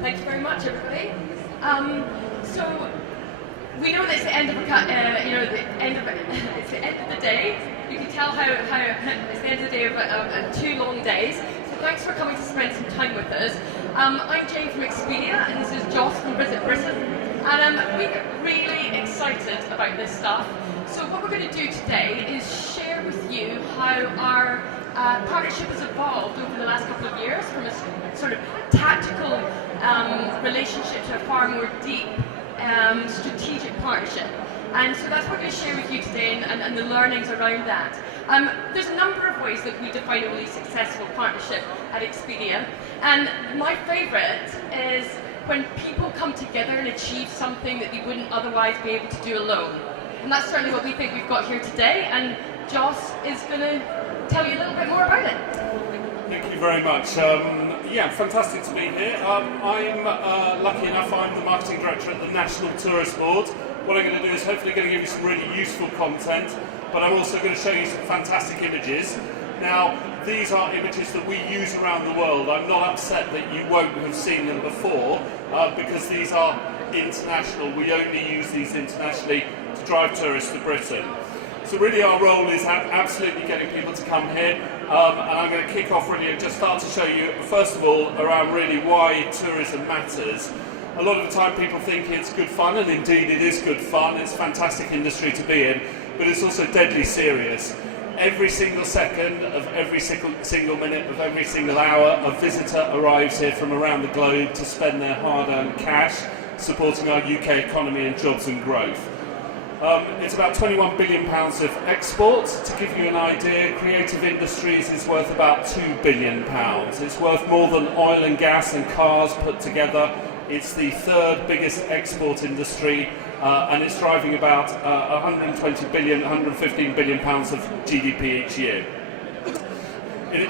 Thank you very much, everybody. So we know that it's the end of the it's the end of the day. You can tell how it's the end of the day of 2 long days. So thanks for coming to spend some time with us. I'm Jane from McFadzean, and this is Joss from Visit Britain. And we're really excited about this stuff. So what we're going to do today is share with you how our partnership has evolved over the last couple of years from a sort of tactical relationship to a far more deep strategic partnership. And so that's what we're going to share with you today and the learnings around that. There's a number of ways that we define a really successful partnership at Expedia. And my favourite is when people come together and achieve something that they wouldn't otherwise be able to do alone. And that's certainly what we think we've got here today. And Joss is going to tell you a little bit more about it. Thank you very much. Yeah, fantastic to be here. I'm lucky enough, I'm the marketing director at the National Tourist Board. What I'm going to do is hopefully going to give you some really useful content, but I'm also going to show you some fantastic images. Now, these are images that we use around the world. I'm not upset that you won't have seen them before, because these are international. We only use these internationally to drive tourists to Britain. So really our role is absolutely getting people to come here, and I'm going to kick off really and just start to show you, first of all, around really why tourism matters. A lot of the time people think it's good fun, and indeed it is good fun, it's a fantastic industry to be in, but it's also deadly serious. Every single second of every single minute of every single hour, a visitor arrives here from around the globe to spend their hard-earned cash supporting our UK economy and jobs and growth. It's about £21 billion of export. To give you an idea, creative industries is worth about £2 billion. It's worth more than oil and gas and cars put together. It's the 3rd biggest export industry, and it's driving about 115 billion pounds of GDP each year.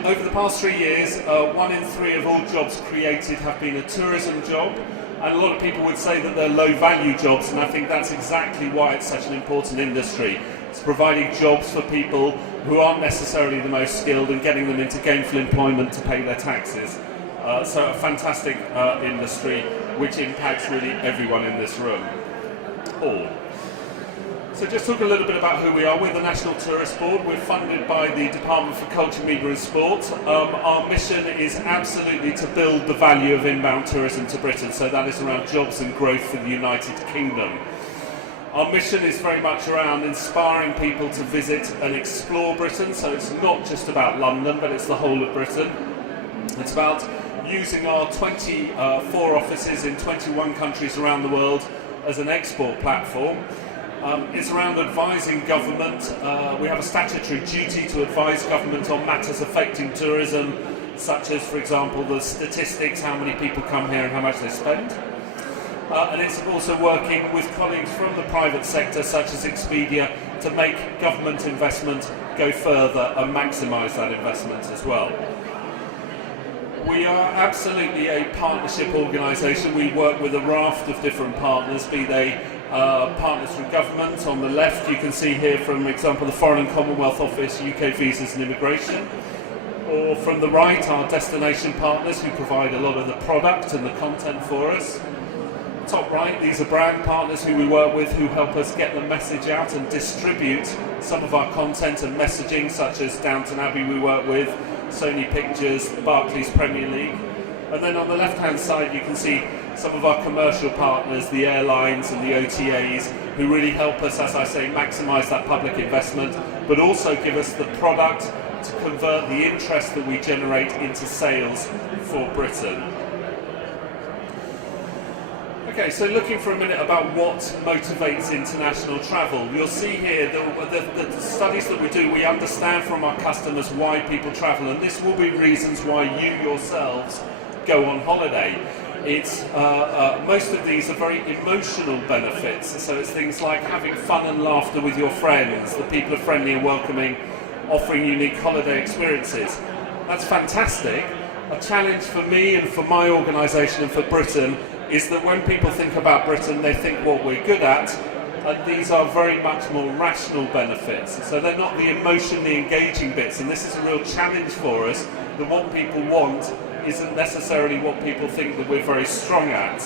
Over the past 3 years, 1 in 3 of all jobs created have been a tourism job. And a lot of people would say that they're low-value jobs, and I think that's exactly why it's such an important industry. It's providing jobs for people who aren't necessarily the most skilled and getting them into gainful employment to pay their taxes. So a fantastic industry which impacts really everyone in this room. All. So just talk a little bit about who we are. We're the National Tourist Board. We're funded by the Department for Culture, Media and Sport. Our mission is absolutely to build the value of inbound tourism to Britain, so that is around jobs and growth for the United Kingdom. Our mission is very much around inspiring people to visit and explore Britain, so it's not just about London, but it's the whole of Britain. It's about using our 24 offices in 21 countries around the world as an export platform. It's around advising government. We have a statutory duty to advise government on matters affecting tourism, such as, for example, the statistics, how many people come here and how much they spend. And it's also working with colleagues from the private sector, such as Expedia, to make government investment go further and maximise that investment as well. We are absolutely a partnership organisation. We work with a raft of different partners, be they partners from government. On the left you can see here, for example, the Foreign and Commonwealth Office, UK Visas and Immigration. Or from the right, our destination partners who provide a lot of the product and the content for us. Top right, these are brand partners who we work with who help us get the message out and distribute some of our content and messaging, such as Downton Abbey we work with, Sony Pictures, Barclays Premier League. And then on the left-hand side you can see some of our commercial partners, the airlines and the OTAs, who really help us, as I say, maximise that public investment, but also give us the product to convert the interest that we generate into sales for Britain. Okay, so looking for a minute about what motivates international travel. You'll see here the studies that we do, we understand from our customers why people travel, and this will be reasons why you yourselves go on holiday. It's most of these are very emotional benefits, so it's things like having fun and laughter with your friends, the people are friendly and welcoming, offering unique holiday experiences. That's fantastic. A challenge for me and for my organisation and for Britain is that when people think about Britain, they think what we're good at, and these are very much more rational benefits. So they're not the emotionally engaging bits, and this is a real challenge for us that what people want isn't necessarily what people think that we're very strong at.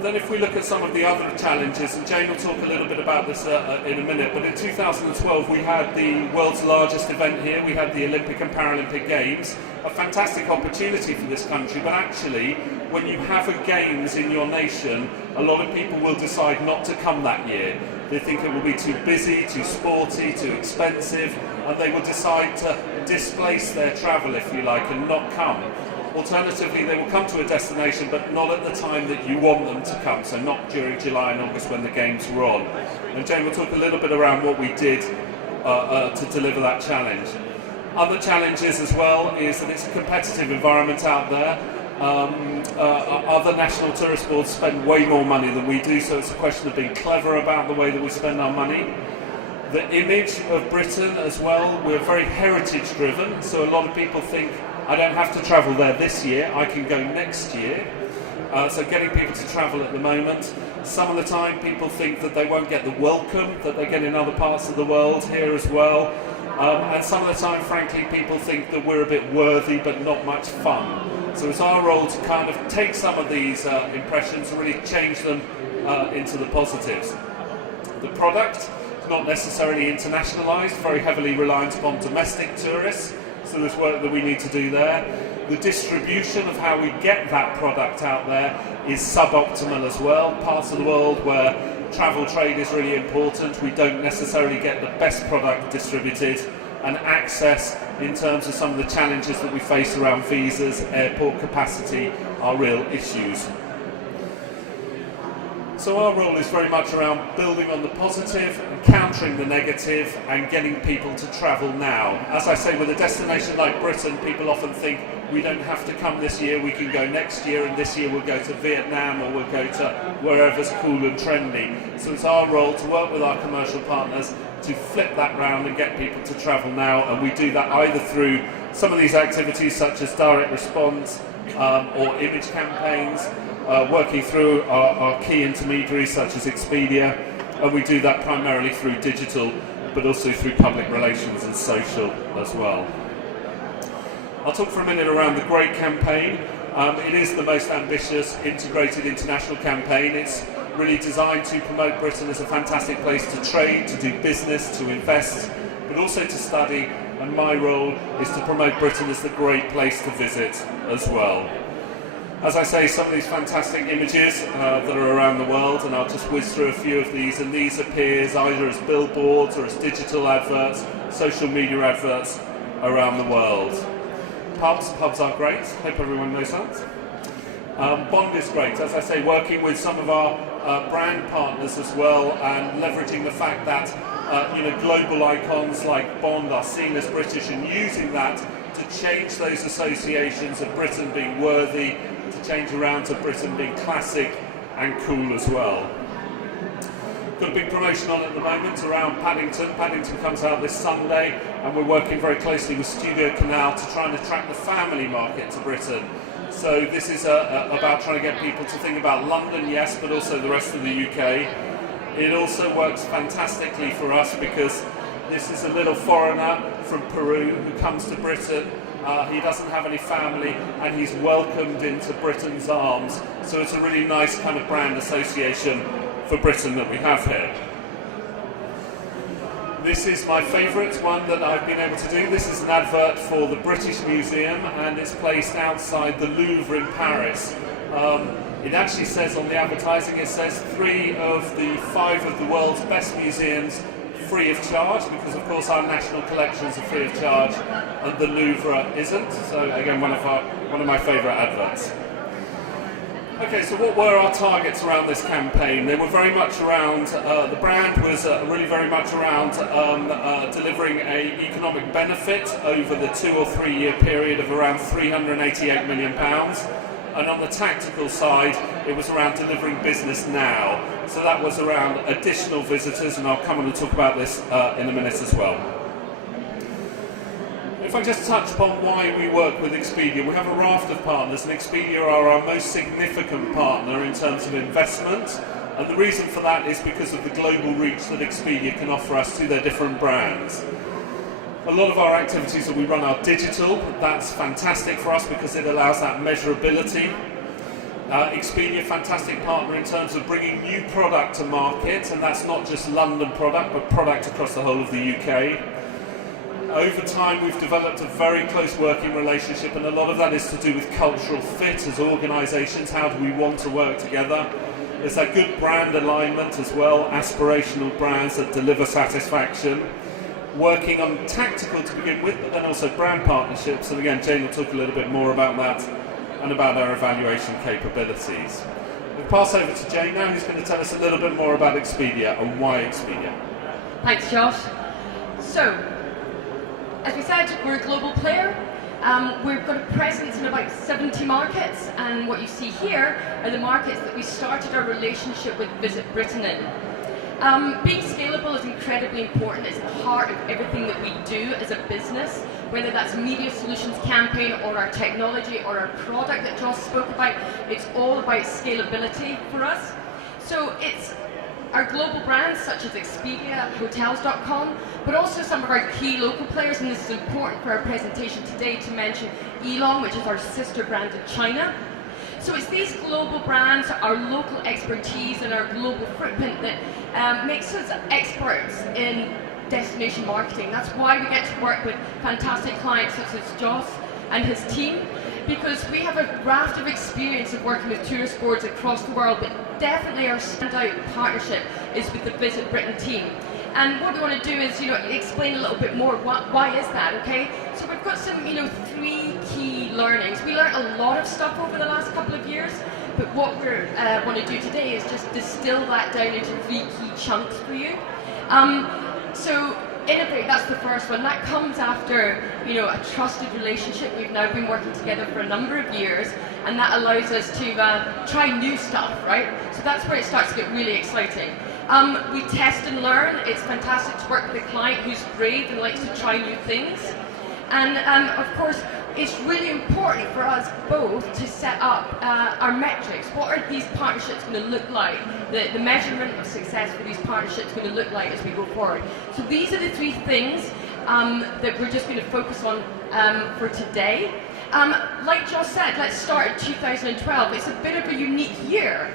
Then if we look at some of the other challenges, and Jane will talk a little bit about this in a minute, but in 2012 we had the world's largest event here. We had the Olympic and Paralympic Games, a fantastic opportunity for this country, but actually when you have a Games in your nation, a lot of people will decide not to come that year. They think it will be too busy, too sporty, too expensive, and they will decide to displace their travel, if you like, and not come. Alternatively, they will come to a destination, but not at the time that you want them to come, so not during July and August when the Games were on. And Jane will talk a little bit around what we did to deliver that challenge. Other challenges as well is that it's a competitive environment out there. Other national tourist boards spend way more money than we do, so it's a question of being clever about the way that we spend our money. The image of Britain as well, we're very heritage driven, so a lot of people think, I don't have to travel there this year, I can go next year. So getting people to travel at the moment. Some of the time people think that they won't get the welcome that they get in other parts of the world here as well. And some of the time, frankly, people think that we're a bit worthy but not much fun. So it's our role to kind of take some of these impressions and really change them into the positives. The product is not necessarily internationalised, very heavily reliant upon domestic tourists. So there's work that we need to do there. The distribution of how we get that product out there is suboptimal as well. Parts of the world where travel trade is really important, we don't necessarily get the best product distributed, and access in terms of some of the challenges that we face around visas, airport capacity are real issues. So our role is very much around building on the positive and countering the negative and getting people to travel now. As I say, with a destination like Britain, people often think we don't have to come this year, we can go next year, and this year we'll go to Vietnam or we'll go to wherever's cool and trendy. So it's our role to work with our commercial partners to flip that round and get people to travel now, and we do that either through some of these activities such as direct response or image campaigns, working through our key intermediaries such as Expedia, and we do that primarily through digital but also through public relations and social as well. I'll talk for a minute around the GREAT campaign. It is the most ambitious integrated international campaign. It's really designed to promote Britain as a fantastic place to trade, to do business, to invest, but also to study, and my role is to promote Britain as the great place to visit as well. As I say, some of these fantastic images that are around the world, and I'll just whiz through a few of these, and these appears either as billboards or as digital adverts, social media adverts around the world. Pubs are great, hope everyone knows that. Bond is great, as I say, working with some of our brand partners as well, and leveraging the fact that global icons like Bond are seen as British, and using that to change those associations of Britain being worthy, to change around to Britain being classic and cool as well. Got a big promotion on at the moment around Paddington. Paddington comes out this Sunday, and we're working very closely with Studio Canal to try and attract the family market to Britain. So this is about trying to get people to think about London, yes, but also the rest of the UK. It also works fantastically for us because this is a little foreigner from Peru who comes to Britain. He doesn't have any family, and he's welcomed into Britain's arms. So it's a really nice kind of brand association for Britain that we have here. This is my favourite one that I've been able to do. This is an advert for the British Museum, and it's placed outside the Louvre in Paris. It actually says on the advertising, it says 3 of the 5 of the world's best museums free of charge, because of course our national collections are free of charge and the Louvre isn't. So again, one of my favourite adverts. Okay, so what were our targets around this campaign? They were very much around, the brand was really very much around delivering an economic benefit over the 2 or 3 year period of around £388 million. And on the tactical side, it was around delivering business now. So that was around additional visitors, and I'll come on and talk about this in a minute as well. If I just touch upon why we work with Expedia, we have a raft of partners, and Expedia are our most significant partner in terms of investment. And the reason for that is because of the global reach that Expedia can offer us to their different brands. A lot of our activities that we run are digital. That's fantastic for us because it allows that measurability. Expedia, fantastic partner in terms of bringing new product to market, and that's not just London product, but product across the whole of the UK. Over time, we've developed a very close working relationship, and a lot of that is to do with cultural fit as organisations. How do we want to work together? There's that good brand alignment as well, aspirational brands that deliver satisfaction. Working on tactical to begin with, but then also brand partnerships. And again, Jane will talk a little bit more about that and about our evaluation capabilities. We'll pass over to Jane now, who's going to tell us a little bit more about Expedia and why Expedia. Thanks, Josh. So, as we said, we're a global player. We've got a presence in about 70 markets, and what you see here are the markets that we started our relationship with Visit Britain in. Being scalable is incredibly important. It's the heart of everything that we do as a business, whether that's a media solutions campaign or our technology or our product that Josh spoke about. It's all about scalability for us. So it's our global brands such as Expedia, Hotels.com, but also some of our key local players, and this is important for our presentation today to mention Elong, which is our sister brand in China. So it's these global brands, our local expertise and our global footprint that makes us experts in destination marketing. That's why we get to work with fantastic clients such as Joss and his team, because we have a raft of experience of working with tourist boards across the world, but definitely our standout partnership is with the Visit Britain team. And what we want to do is, explain a little bit more why is that, okay? So we've got some, 3 key learnings. We learned a lot of stuff over the last couple of years, but what we want to do today is just distill that down into 3 key chunks for you. So innovate, that's the first one. That comes after, a trusted relationship. We've now been working together for a number of years, and that allows us to try new stuff, right? So that's where it starts to get really exciting. We test and learn. It's fantastic to work with a client who's brave and likes to try new things. And of course, it's really important for us both to set up our metrics. What are these partnerships going to look like? The measurement of success for these partnerships going to look like as we go forward. So these are the 3 things that we're just going to focus on for today. Like Josh said, let's start in 2012. It's a bit of a unique year.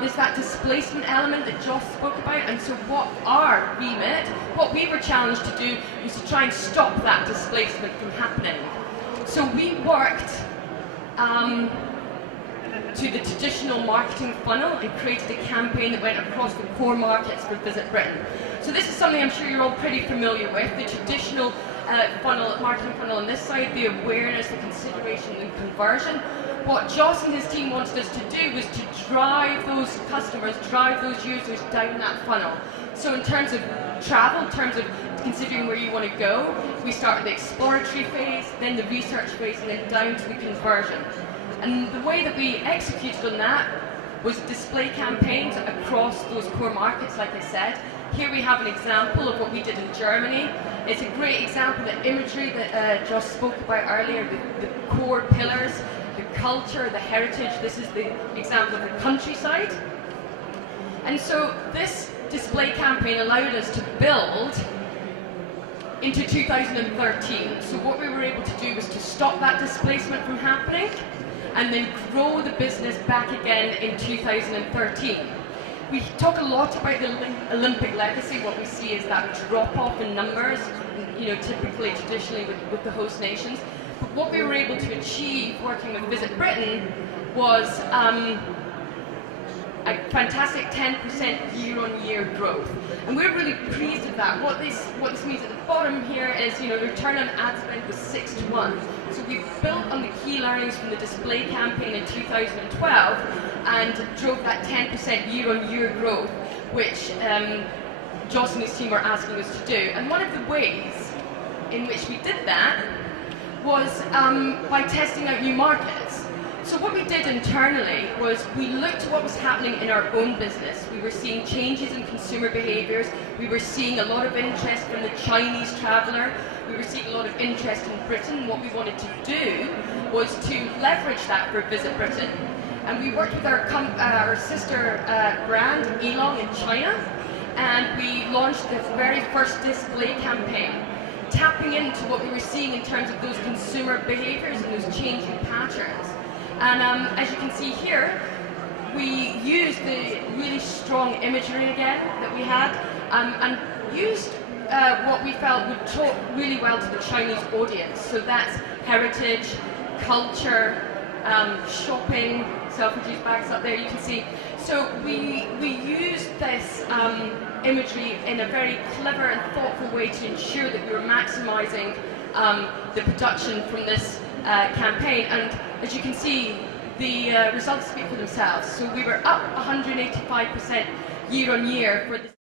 There's that displacement element that Josh spoke about, and so what our remit, what we were challenged to do was to try and stop that displacement from happening. So we worked to the traditional marketing funnel and created a campaign that went across the core markets for Visit Britain. So this is something I'm sure you're all pretty familiar with, the traditional marketing funnel on this side, the awareness, the consideration and conversion. What Joss and his team wanted us to do was to drive those customers, drive those users down that funnel. So in terms of travel, in terms of considering where you want to go, we start with the exploratory phase, then the research phase, and then down to the conversion. And the way that we executed on that was display campaigns across those core markets, like I said. Here we have an example of what we did in Germany. It's a great example of the imagery that Josh spoke about earlier, the core pillars, the culture, the heritage. This is the example of the countryside. And so this display campaign allowed us to build into 2013. So what we were able to do was to stop that displacement from happening and then grow the business back again in 2013. We talk a lot about the Olympic legacy. What we see is that drop-off in numbers, typically, traditionally with the host nations. But what we were able to achieve working with Visit Britain was a fantastic 10% year-on-year growth. And we're really pleased with that. What this means at the bottom here is, the return on ad spend was 6 to 1. So we built on the key learnings from the display campaign in 2012 and drove that 10% year-on-year growth, which Joss and his team are asking us to do. And one of the ways in which we did that was by testing out new markets. So what we did internally was we looked at what was happening in our own business. We were seeing changes in consumer behaviours. We were seeing a lot of interest from the Chinese traveller. We were seeing a lot of interest in Britain. What we wanted to do was to leverage that for Visit Britain. And we worked with our sister brand, Elong, in China, and we launched the very first display campaign. tapping into what we were seeing in terms of those consumer behaviours and those changing patterns. And as you can see here, we used the really strong imagery again that we had, and used what we felt would talk really well to the Chinese audience. So that's heritage, culture, shopping, self-produced bags up there, you can see. So we used this imagery in a very clever and thoughtful way to ensure that we were maximising the production from this campaign. And as you can see, the results speak for themselves. So we were up 185% year on year for this.